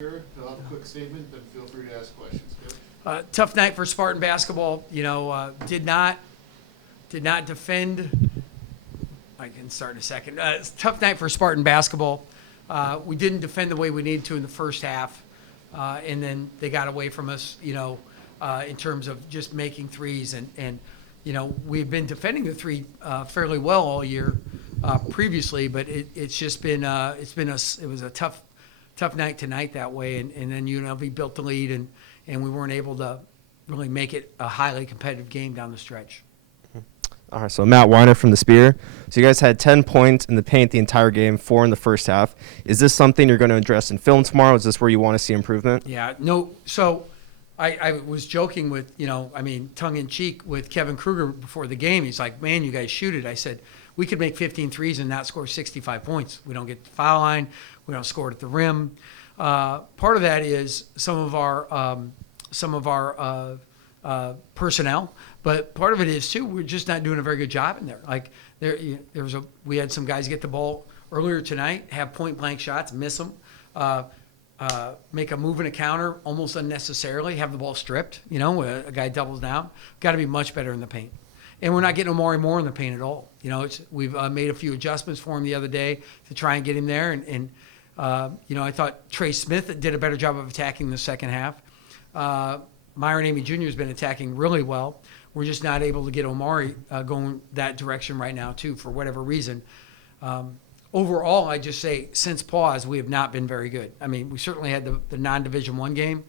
Fill out a quick statement, then feel free to ask questions. Tough night for Spartan basketball. Did not defend. I can start in a second. It's a tough night for Spartan basketball. We didn't defend the way we needed to in the first half, and then they got away from us. In terms of just making threes, and we've been defending the three fairly well all year previously, but it's just been it was a tough night tonight that way, and then UNLV built the lead, and we weren't able to really make it a highly competitive game down the stretch. All right, so Matt Weiner from the Spear. So you guys had 10 points in the paint the entire game, 4 in the first half. Is this something you're going to address in film tomorrow? Is this where you want to see improvement? Yeah, no. So I was joking with, tongue-in-cheek with Kevin Kruger before the game. He's like, man, you guys shoot it. I said, we could make 15 threes and not score 65 points. We don't get the foul line. We don't score it at the rim. Part of that is some of our personnel, but part of it is too, we're just not doing a very good job in there. Like we had some guys get the ball earlier tonight, have point blank shots, miss them, make a move and a counter almost unnecessarily, have the ball stripped. A guy doubles down. Got to be much better in the paint, and we're not getting Amey more in the paint at all. We've made a few adjustments for him the other day to try and get him there, and I thought Trey Smith did a better job of attacking the second half. Myron Amey Jr. has been attacking really well. We're just not able to get Amey going that direction right now, too, for whatever reason. Overall, I just say since pause, we have not been very good. I mean, we certainly had the non-Division I game,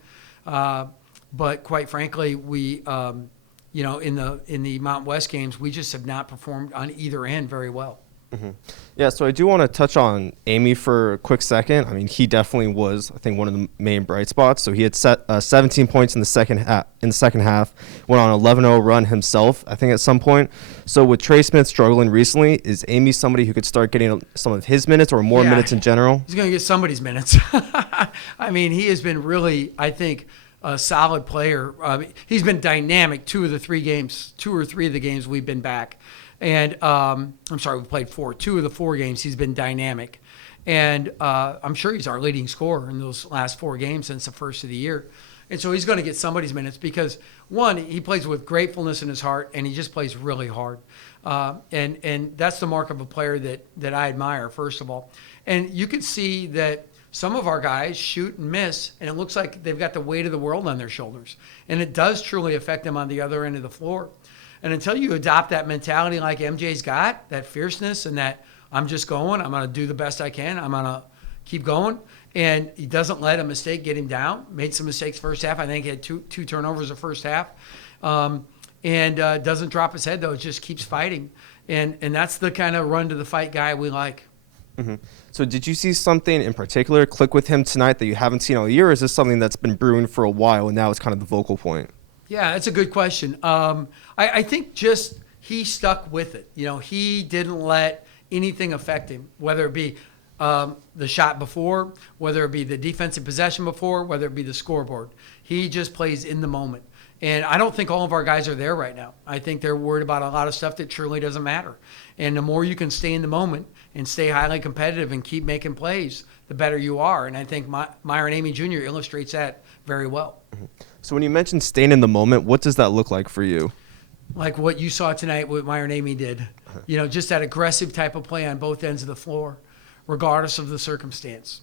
but quite frankly, we, in the Mountain West games, we just have not performed on either end very well. Mm-hmm. Yeah, so I do want to touch on Amey for a quick second. I mean, he definitely was, I think, one of the main bright spots. So he had 17 points in the second half. Went on an 11-0 run himself, I think, at some point. So with Trey Smith struggling recently, is Amey somebody who could start getting some of his minutes or more minutes in general? He's going to get somebody's minutes. I mean, he has been really, I think, a solid player. He's been dynamic two or three of the games we've been back. And we played 4. 2 of the 4 games, he's been dynamic. And I'm sure he's our leading scorer in those last 4 games since the first of the year. And so he's going to get somebody's minutes because, one, he plays with gratefulness in his heart, and he just plays really hard. And that's the mark of a player that I admire, first of all. And you can see that some of our guys shoot and miss, and it looks like they've got the weight of the world on their shoulders. And it does truly affect them on the other end of the floor. And until you adopt that mentality like MJ's got, that fierceness and that I'm just going, I'm going to do the best I can, I'm going to keep going, and he doesn't let a mistake get him down. Made some mistakes first half. I think he had two turnovers the first half. And doesn't drop his head, though. It just keeps fighting. And that's the kind of run-to-the-fight guy we like. Mm-hmm. So did you see something in particular click with him tonight that you haven't seen all year, or is this something that's been brewing for a while and now it's kind of the vocal point? Yeah, that's a good question. I think just he stuck with it. He didn't let anything affect him, whether it be the shot before, whether it be the defensive possession before, whether it be the scoreboard. He just plays in the moment. And I don't think all of our guys are there right now. I think they're worried about a lot of stuff that truly doesn't matter. And the more you can stay in the moment and stay highly competitive and keep making plays, the better you are. And I think Myron Amey Jr. illustrates that very well. Mm-hmm. So when you mentioned staying in the moment, what does that look like for you? Like what you saw tonight, what Myron Amey did. Just that aggressive type of play on both ends of the floor, regardless of the circumstance.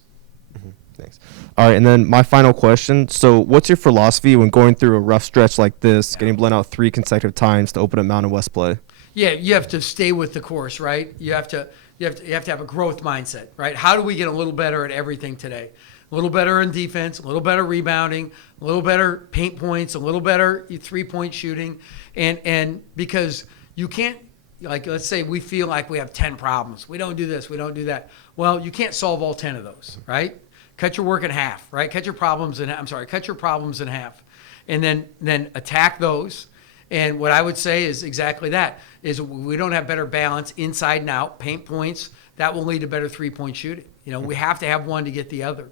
Mm-hmm. Thanks. All right, and then my final question. So what's your philosophy when going through a rough stretch like this, getting blown out 3 consecutive times to open up Mountain West play? Yeah, you have to stay with the course, right? You have to have a growth mindset, right? How do we get a little better at everything today? A little better in defense, a little better rebounding, a little better paint points, a little better 3-point shooting. And because you can't, like, let's say we feel like we have 10 problems. We don't do this, we don't do that. Well, you can't solve all 10 of those, right? Cut your work in half, right? Cut your problems in half. And then attack those. And what I would say is exactly that, is we don't have better balance inside and out, paint points. That will lead to better 3-point shooting. We have to have one to get the other.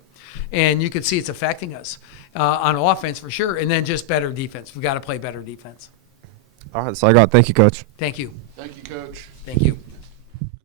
And you can see it's affecting us on offense for sure. And then just better defense. We've got to play better defense. All right, that's all I got. Thank you, Coach. Thank you. Thank you, Coach. Thank you.